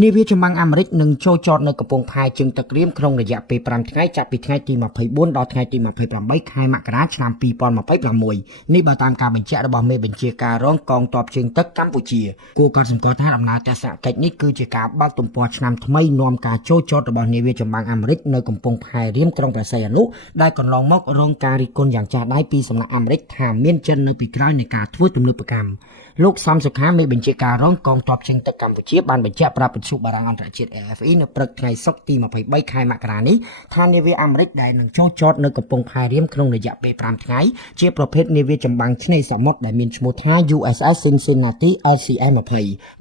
នាវាចម្បាំងអាមេរិកនឹងចូលចតនៅកំពង់ផែជើងទឹករៀមក្នុងរយៈពេល5ថ្ងៃចាប់ពីថ្ងៃទី24ដល់ថ្ងៃទី28ខែមករាឆ្នាំ2026នេះបើតាមការបញ្ជាក់របស់មេបញ្ជាការរងកងទ័ពជើងទឹកកម្ពុជាគួរកត់សម្គាល់ថាដំណើរទស្សនកិច្ចនេះគឺជាការបើកទំព័រឆ្នាំថ្មីនាំការចូលចតរបស់នាវាចម្បាំងអាមេរិកនៅកំពង់ផែរៀមក្រុងព្រះសីហនុដែលកន្លងមករងការរិះគន់យ៉ាងចាស់ដៃពីសំណាក់អាមេរិកថាមានចិននៅពីក្រោយនៃការធ្វើទំនើបកម្មលោកសំសុខាមេបញ្ជាការរងកងទ័ពជើងទឹកកម្ពុជាបានបញ្ជាក់ប្រាប់វិទ្យុបារាំងអន្តរជាតិ AFE នៅព្រឹកថ្ងៃសុក្រទី23ខែមករានេះថានាវាអាមេរិកដែលនឹងចូលចតនៅកំពង់ផែរៀមក្នុងរយៈពេល5ថ្ងៃជាប្រភេទនាវាចម្បាំងឆ្នេរសមុទ្រដែលមានឈ្មោះថា USS Cincinnati LCA-20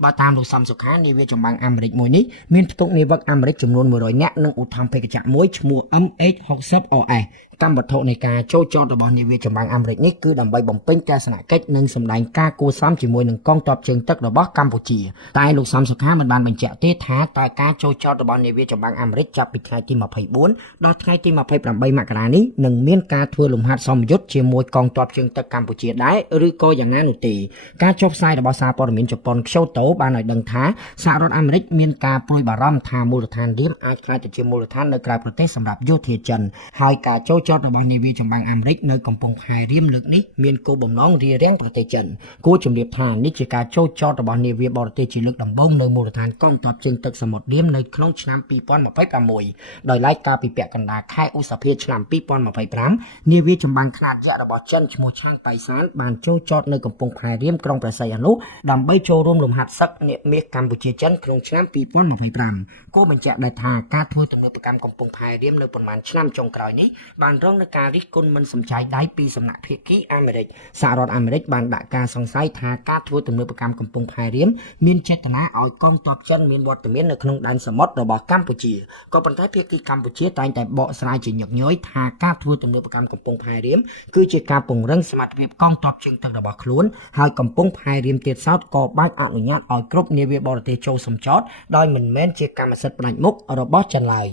បើតាមលោកសំសុខានាវាចម្បាំងអាមេរិកមួយនេះមានផ្ទុកនាវិកអាមេរិកចំនួន100នាក់និងឧទ្ធម្ភាគចក្រមួយឈ្មោះ MH-60RS កម្មវត្ថុនៃការចូលចតរបស់នាវាចម្បាំងអាមេរិកនេះគឺដើម្បីបំពេញទស្សនកិច្ចនិងសម្ដែងការគួរសមជាមួយនឹងកងទ័ពជើងទឹករបស់កម្ពុជាតែលោកសំសុខាមិនបានបញ្ជាក់ទេថាតើការចូលចតរបស់នាវាចម្បាំងអាមេរិកចាប់ពីថ្ងៃទី24ដល់ថ្ងៃទី28មករានេះនឹងមានការធ្វើលំហាត់សមយុទ្ធជាមួយកងទ័ពជើងទឹកកម្ពុជាដែរឬក៏យ៉ាងណានោះទេការចុះផ្សាយរបស់សារព័ត៌មានជប៉ុន Kyoto បានឲ្យដឹងថាសហរដ្ឋអាមេរិកមានការព្រួយបារម្ភថាមូលដ្ឋានរៀមអាចក្លាយទៅជាមូលដ្ឋាននៅក្រៅប្រទេសសម្រាប់យោធាចិនហើយការចូលចតរបស់នាវាចម្បាំងអាមេរិកនៅកំពង់ផែរៀមលើកនេះមានគោលបំណងរារាំងប្រទេសចិនគួរជំរាបថានេះជាការចូលចតរបស់នាវាបរទេសជាលើកដំបូងនៅមូលដ្ឋានកងទ័ពជើងទឹកសមុទ្ររៀមនៅក្នុងឆ្នាំ2026ដោយឡែកកាលពីពាក់កណ្ដាលខែឧសភាឆ្នាំ2025នាវាចម្បាំងខ្នាតយក្សរបស់ចិនឈ្មោះឆាងប៉ៃសានបានចូលចតនៅកំពង់ផែរៀមក្រុងព្រះសីហនុដើម្បីចូលរួមលំហាត់សឹកនាមាសកម្ពុជាចិនក្នុងឆ្នាំ2025គួរបញ្ជាក់ដែរថាការធ្វើទំនើបកម្មកំពង់ផែរៀមនៅប្រមាណឆ្នាំចុងក្រោយនេះបានរងនឹងការរិះគន់មិនសំចៃដៃពីសំណាក់ភាគីអាមេរិកសហរដ្ឋអាមេរិកបានដាក់ការសង្ស័យថាការធ្វើទំនើបកម្មកំពង់ផែរៀមមានចេតនាឲ្យកងទ័ពចិនមានវត្តមាននៅក្នុងដែនសមុទ្ររបស់កម្ពុជាក៏ប៉ុន្តែភាគីកម្ពុជាតែងតែបកស្រាយជាញឹកញយថាការធ្វើទំនើបកម្មកំពង់ផែរៀមគឺជាការពង្រឹងសមត្ថភាពកងទ័ពជើងទឹករបស់ខ្លួនហើយកំពង់ផែរៀមទៀតសោតក៏បានអនុញ្ញាតឲ្យគ្រប់នាវាបរទេសចូលសម្ចតដោយមិនមែនជាកម្មសិទ្ធិផ្ដាច់មុខរបស់ចិនឡើយ